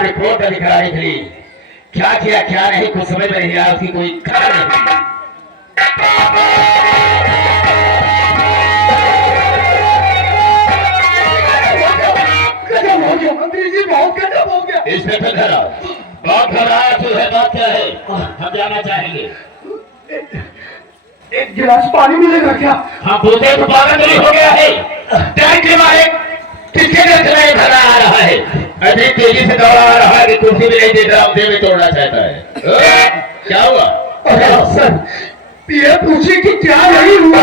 Report दिखाई थी, क्या किया क्या नहीं कुछ समझ में नहीं आया, उसकी कोई खबर नहीं। मंत्री जी बहुत गजब हो गया। इंस्पेक्टर धराज बहुत घबराहट है, बात क्या है? हम जाना चाहेंगे। एक गिलास पानी मिलेगा क्या? हम पूछे तो पागल नहीं हो गया है। टैंक के मालिक किसके लिए भरा आ रहा है, अभी तेजी से दौड़ा आ रहा है कि कुर्सी भी नहीं देख रहा, दे में तोड़ना चाहता है। क्या हुआ? अरे सर ये पूछे कि क्या नहीं हुआ।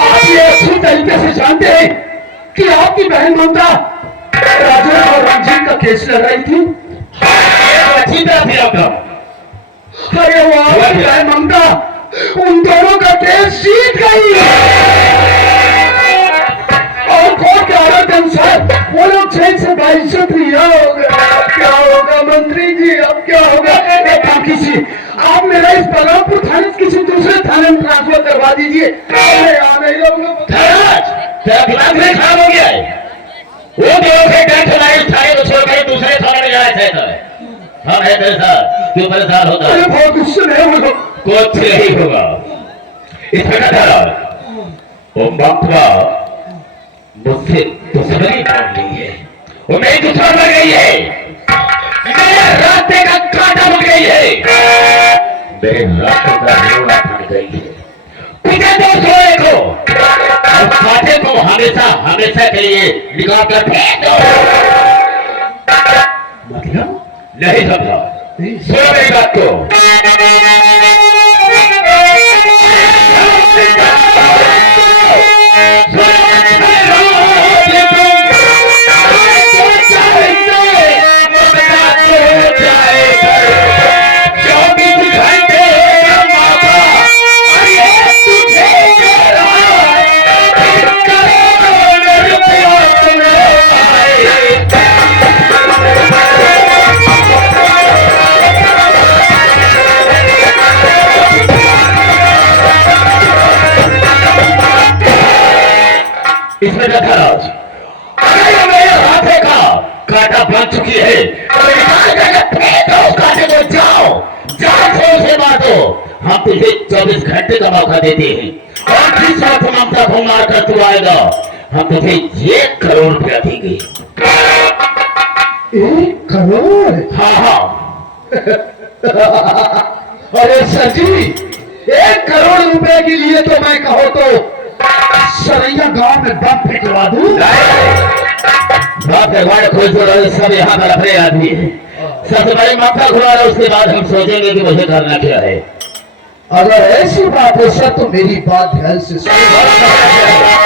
आप ये अच्छी तरीके से जानते हैं कि आपकी बहन ममता राजू और रंजीत का केस लड़ रही थी। अच्छी तरह थी आपका। अरे वो आपकी बहन ममता उन दोनों का केस जीत गई और कोर्ट के आदेश के अनुसार वो लोग जेल से बाइज्जत रिहा हो गए। क्या होगा मंत्री जी, अब क्या होगा? एक काम कीजिए, आप मेरा इस बलरामपुर थाने किसी दूसरे थाने में ट्रांसफर करवा दीजिए। तेरा दिमाग में खराब हो गया है। वो दोनों से टैंक हमारे थाने को छोड़कर दूसरे थाने में जाना चाहता है। हम है तेरे साथ, क्यों परेशान होता है? बहुत गुस्से में हो। कुछ नहीं होगा। इसमें वो ममता मुझसे दुश्मनी मान ली है, वो मेरी दुश्मन बन गई है, मेरे रास्ते का कांटा बन गई है, मेरे रास्ते का रोड़ा बन गई है। पिछले दो सोए को और कांटे को हमेशा हमेशा के लिए निकाल कर फेंक दो। मतलब नहीं समझा? सुनो मेरी बात को। इसमें देखा राज, अगर मेरे हाथे का कांटा बन चुकी है तो निकाल करके फेंक दो उस कांटे को। जाओ जाओ से मार दो। हम तुझे 24 घंटे का मौका देते हैं और जिस वक्त ममता को मार कर तू आएगा हम तुझे 1 करोड़ रुपया देंगे। 1 करोड़? हाँ हाँ। अरे सर जी 1 करोड़ रुपए के लिए तो मैं कहो तो सरैया गांव में बम फेंकवा दूं। बाप भगवान खोज रहे सब यहाँ पर अपने आदमी है। सबसे बड़ी ममता घुमा रहे, उसके बाद हम सोचेंगे कि मुझे करना क्या है। अगर ऐसी बात है सर तो मेरी बात ध्यान से सुनिए।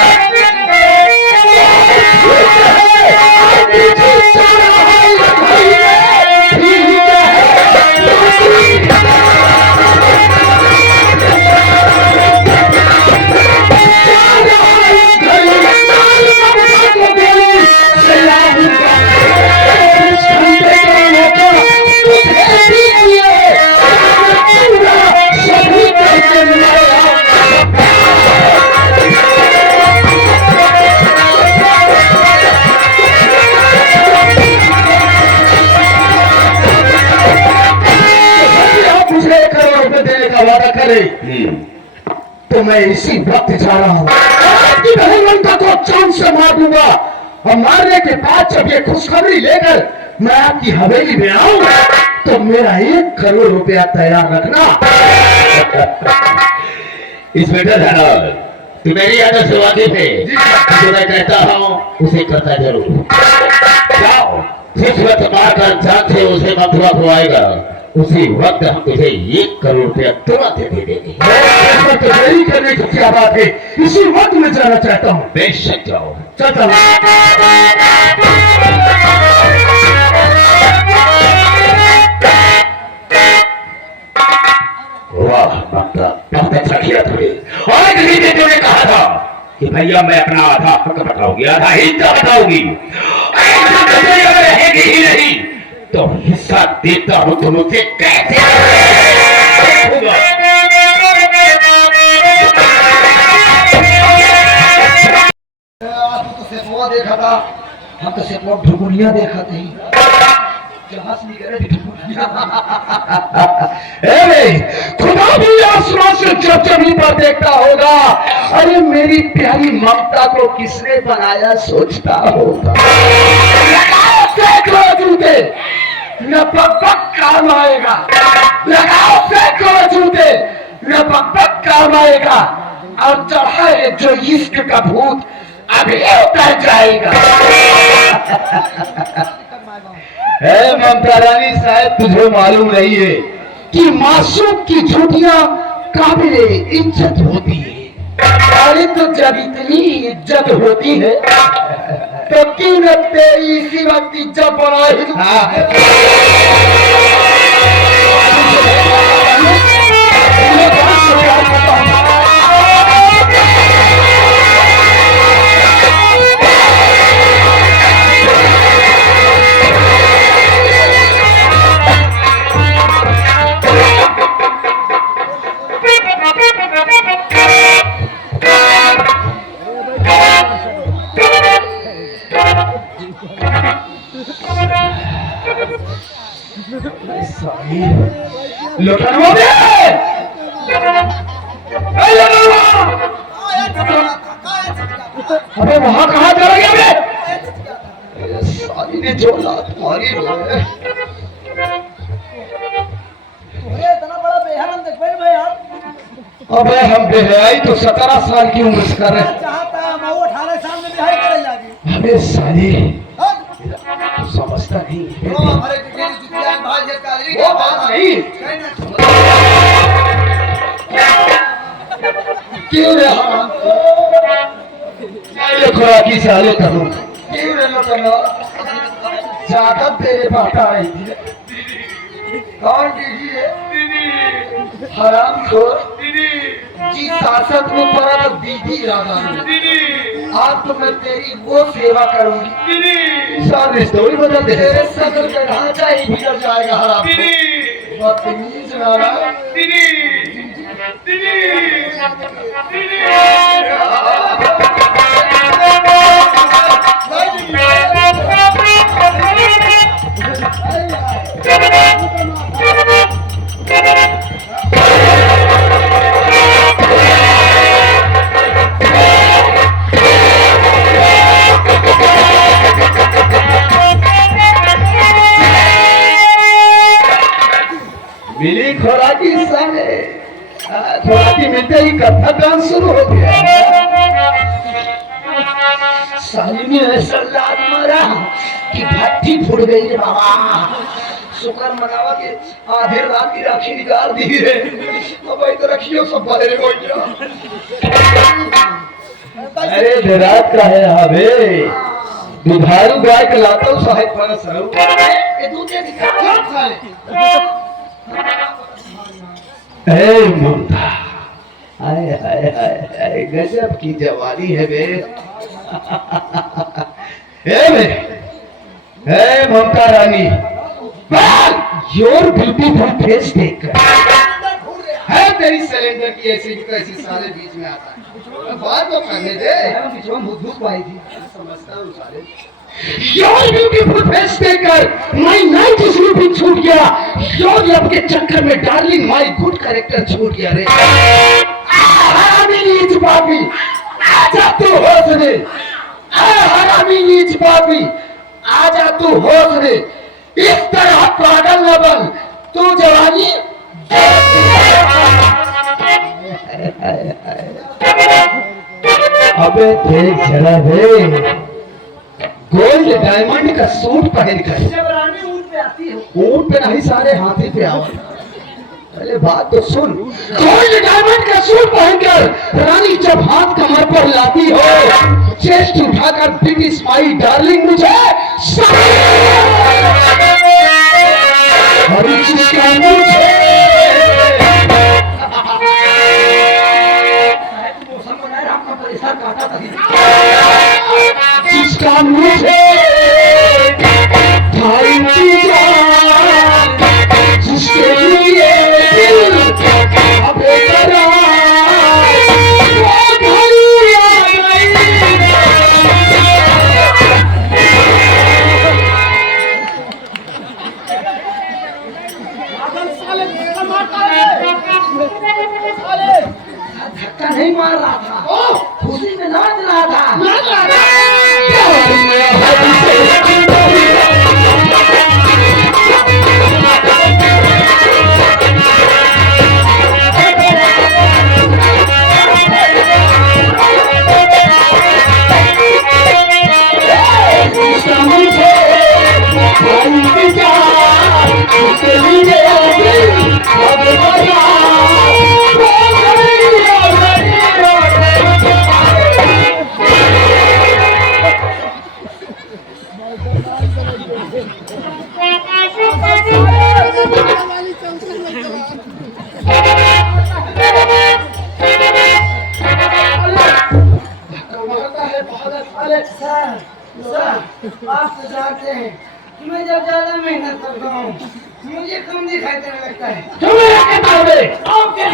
देने का वादा करे तो मैं इसी वक्त जा रहा हूँ। आपकी बहन ममता को चांद से मार दूंगा और मारने के बाद जब ये खुशखबरी लेकर मैं आपकी हवेली में आऊंगा तो मेरा 1 करोड़ रुपया तैयार रखना। इंस्पेक्टर जनरल, तू मेरी आदत से वाकिफ है। जो मैं कहता हूँ उसे करता जरूर। जाओ, जिस वक्त मारकर जान से उसे मथुरा को आएगा उसी वक्त हम तुझे 1 करोड़ रुपया तुरंत दे देंगे। तो देरी करने की क्या बात है, इसी वक्त मैं जाना चाहता हूँ। बेशक जाओ। चलता हूँ। वाह ममता, बहुत अच्छा किया तूने। और कहीं से तूने कहा था कि भैया मैं अपना आधा हक बताऊंगी, आधा हिस्सा बताऊंगी। अगर रहेगी ही नहीं तो हिस्सा देता हूं तुम उसे कैसे देखूंगा। तो सेपुआ देखा था, हम तो सेपुआ ढुकुनिया देखा थे। खुदा भी आसमान से जब जमीन पर देखता होगा, अरे मेरी प्यारी ममता को किसने बनाया सोचता होगा। लगाओ सैकड़ों जूते, न पक काम आएगा। लगाओ सैकड़ों जूते, न पक काम आएगा। और चढ़ाए जो इश्क का भूत अभी उतर जाएगा। है ममता रानी साहब, तुझे मालूम नहीं है कि मासूम की झूठियां काबिले इज्जत होती है। अरे तो जब इतनी इज्जत होती है तो क्यों न तेरी इसी वक्त इज्जत बढ़ाई। अबे वहां कहाँ जा रही है? साली ने जो लात मारी है। अबे हम बेहयाई तो 17 साल की उम्र से कर रहे हैं। अबे साली तो समझता नहीं है। वो बात नहीं। क्यों रे हम खुराकी से आले करूँ क्यों रे लौटना ज्यादा तेरे बाता आई थी। कौन दीदी है? हराम खोर जी शासक में पड़ा तो दीदी राधा में। आज तो मैं तेरी वो सेवा करूंगी सारे रिश्तों ही बदल दे। तेरे सदर का ढांचा ही बिगड़ जाएगा हराम खोर। बदतमीज राधा मिली खोराकी साले खोराकी मिलते ही कथा डांस शुरू हो गया। साली ने ऐसा लात मारा कि भट्टी फूट गई रे बाबा। शुक्र मनावा के आधे रात की राखी निकाल दी है। अब भाई तो रखियो सब बाहर हो गया। अरे रात का है हवे दुधारू गाय के लाता हूँ साहेब पर सरू ये दूध दिखा साले। ए ममता हाय हाय हाय गजब की जवानी है बे। ए ममता रानी योर ब्यूटीफुल फेस देखकर है तेरी सिलेंडर की ऐसी कैसी साले बीच में आता है। बात तो करने दे। बीच में भूत पाई थी समझता हूँ साले। योर ब्यूटीफुल फेस देखकर माय नाइट स्लीपिंग छूट गया। योर लव के चक्कर में डार्लिंग माय गुड कैरेक्टर छूट गया रे। हरामी नीच पापी, आजा तू होश रे। हरामी नीच पापी, आजा तू होश रे। इस तरह पागल न बन, तू जवानी अबे देख जरा रे, गोल्ड डायमंड का सूट पहनकर ऊंट पे नहीं सारे हाथी पे आओ। पहले बात तो सुन, गोल्ड डायमंड का सूट पहनकर रानी जब हाथ कमर पर लाती हो, चेस्ट उठाकर बिग स्माइल डार्लिंग मुझे हर चीज का मुझे जिसका मुझे भाई जिसके लिए दिल अबे करा वो घड़ी आ गई। धक्का नहीं मार रहा था, खुशी में नाच रहा था। आप तो जानते हैं कि मैं जब ज्यादा मेहनत करता हूँ मुझे कम दिखाई देने लगता है। आपके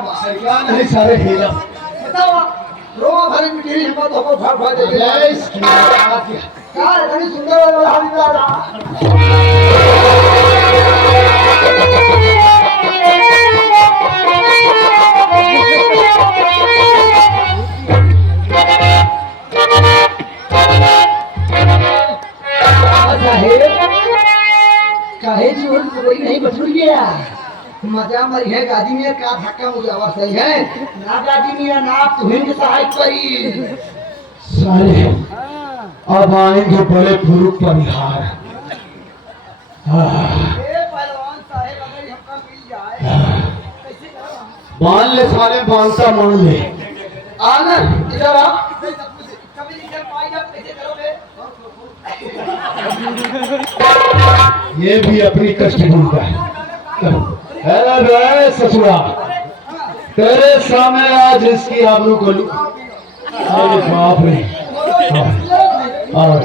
बात क्या नहीं सारे खेला बताओ रो भरे मिठी हिम्मत हो फाड़ फाड़ दे क्या इतनी सुंदर वाला हाल में आ रहा काहे जीवन कोई नहीं बटुर गया मजा मरी है गाड़ी में का धक्का मुझे आवाज सही है ना गाड़ी में ना तुम्हें के सहायक करी सारे अब आएंगे बड़े पुरुष परिहार ए पहलवान साहेब अगर हमका मिल जाए कैसे करो मान ले सारे बांसा मान ले आना इधर आ कभी निकल पाई जब कैसे करोगे ये भी अपनी कष्ट ढूंढता है अरे ससुरा तेरे सामने आज इसकी आबरू को अरे बाप रे और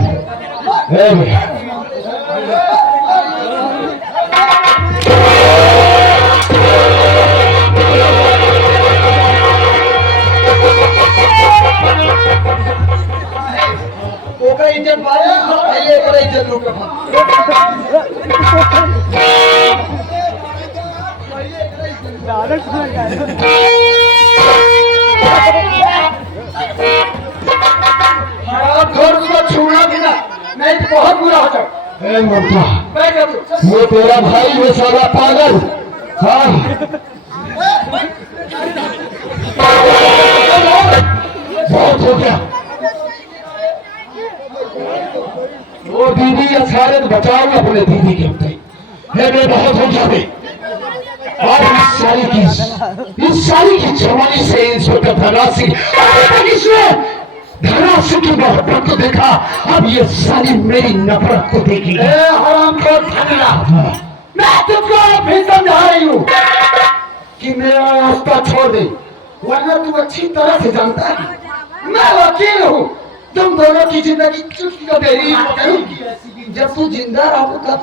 ओकरा इज्जत पाया पहले ओकरा इज्जत लूट रहा घर को छूना भी ना नहीं तो बहुत बुरा हो जाए ममता बैठ जा तू ये तेरा भाई ये सारा पागल हाँ बहुत हो गया वो दीदी अचारे तो बचाओ अपने दीदी के ऊपर है मैं बहुत हो जाते और इस सारी की जवानी से इंस्पेक्टर धनासी की मोहब्बत को देखा अब ये सारी मेरी नफरत को देखी हरामखोर ठगला मैं तुझको भी समझा रही हूँ कि मेरा रास्ता छोड़ दे वरना तू अच्छी तरह से जानता है मैं वकील हूँ तुम दोनों की जिंदगी चुटकी का देरी करूंगी जब तू जिंदा रहो तब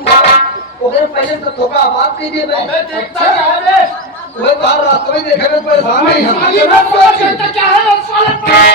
ओके पहले तो धोखा बात नहीं दे मैं देखता क्या है वो बाहर रास्ते में देखे में परेशान नहीं हम ये बात सोचता क्या है साले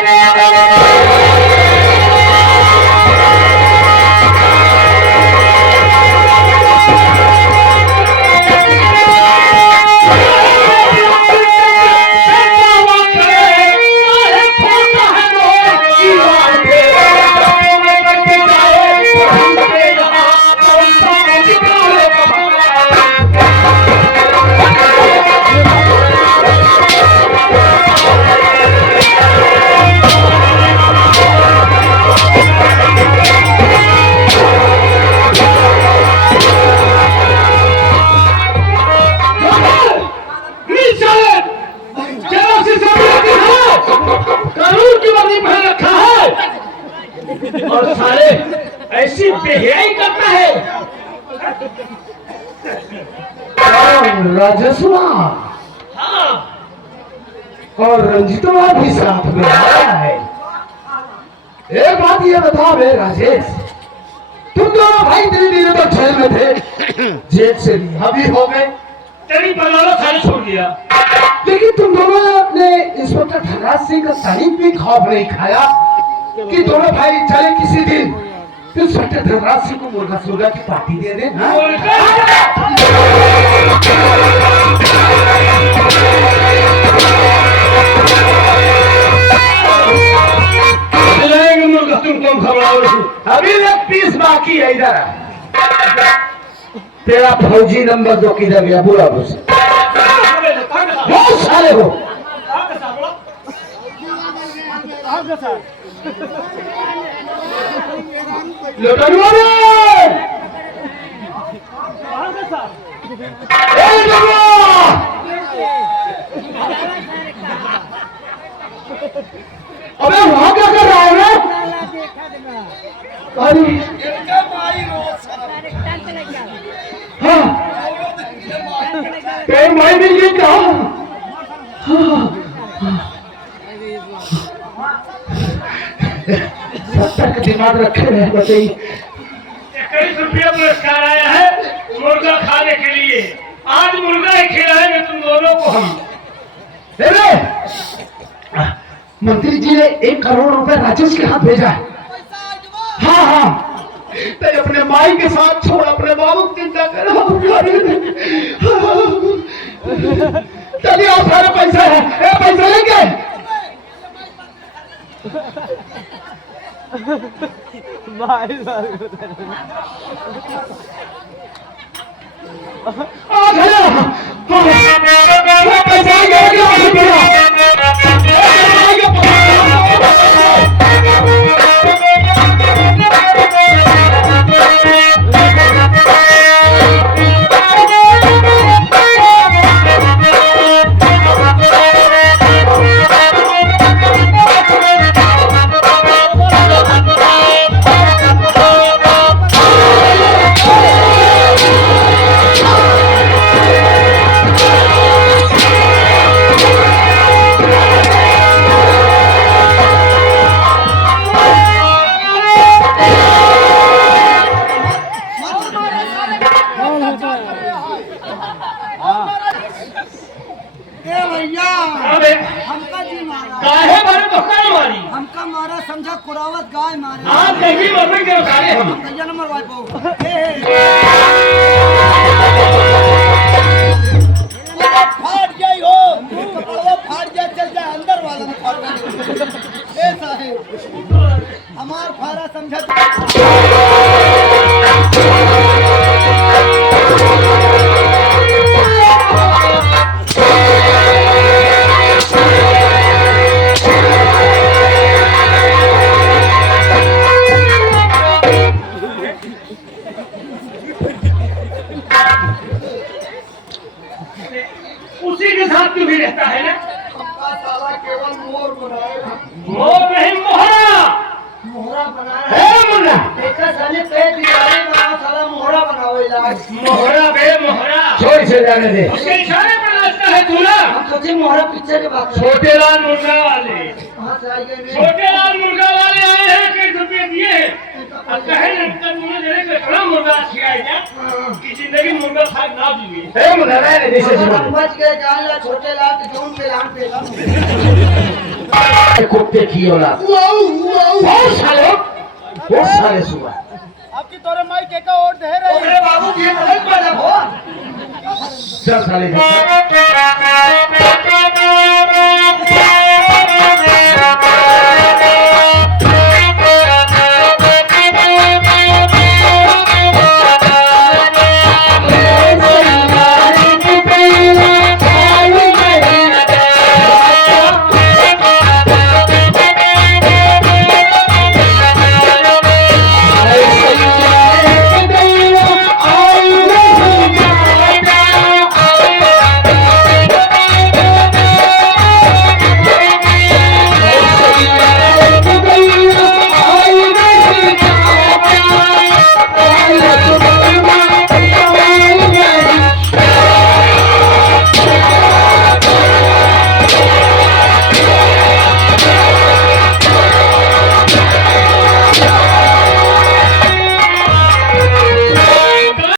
और सारे ऐसी बेहयाई करता है राजस्वा हाँ और रंजितवा भी साथ में आया है एक बात ये बता बे राजेश तुम दोनों भाई धीरे धीरे तो जेल में थे जेल से रिहा भी हो गए तेरी बंगालों सारे छोड़ दिया लेकिन तुम दोनों ने इंस्पेक्टर धनराज सिंह का तारीफ भी खौफ नहीं खाया कि दोनों भाई चले किसी दिन तो इंस्पेक्टर धनराज सिंह को मुर्गा सुर्गा की पार्टी दे दे मुर्गा तुम कम खबराओ अभी एक पीस बाकी है इधर तेरा फौजी नंबर 2 किधर गया बुला उसे बहुत सारे हो लुटनवा रे ए लुटनवा अबे वहां क्या कर रहा है अरे हाँ पेड़ माई मिल गई क्या सत्तर का दिमाग रखे रहे बताइए 21 रुपया पुरस्कार आया है मुर्गा खाने के लिए आज मुर्गा ही खिलाएंगे तुम दोनों को हम मंत्री जी ने 1 करोड़ रुपए राजेश के हाथ भेजा है। हाँ हाँ, तो अपने माई के साथ छोड़ अपने बाबू की चिंता करो। चलिए आप सारा पैसा है, पैसा लेंगे। हमका मारा समझा कुरावत गाय मारे। आप कहीं मरने के उतारे हम भैया नंबर वाइफ फाट गई हो, कपड़ा फाट गया, चल जाए अंदर वाला में फाट गया। ऐसा है हमार फारा समझा। उसी के साथ क्यों भी रहता है ना? साला केवल मोर बनाए, मोर नहीं मोहरा। मोहरा बनाया देखा साले पे दीवारे बनाओ, साला मोहरा बनावेला। मोहरा बे मोहरा, छोड़ इसे जाने दे। उसके इशारे पर नाचता है दूल्हा। हम सोचे मोहरा पिक्चर के बात छोटे लाल मुर्गा वाले, कहाँ से आई गए? छोटे लाल मुर्गा वाले आए हैं, कई रुपये दिए हैं और कहे लगता तुमने देने का बड़ा मुर्गा खिलाएगा कि जिंदगी मुर्गा खा ना दिए। बच गए जान ला छोटे लाल के जोन पे लान पे कुत्ते की औलाद, बहुत साले सुबह आपकी तोरे माई के का और दे रहे बाबू की मदद कर चल साले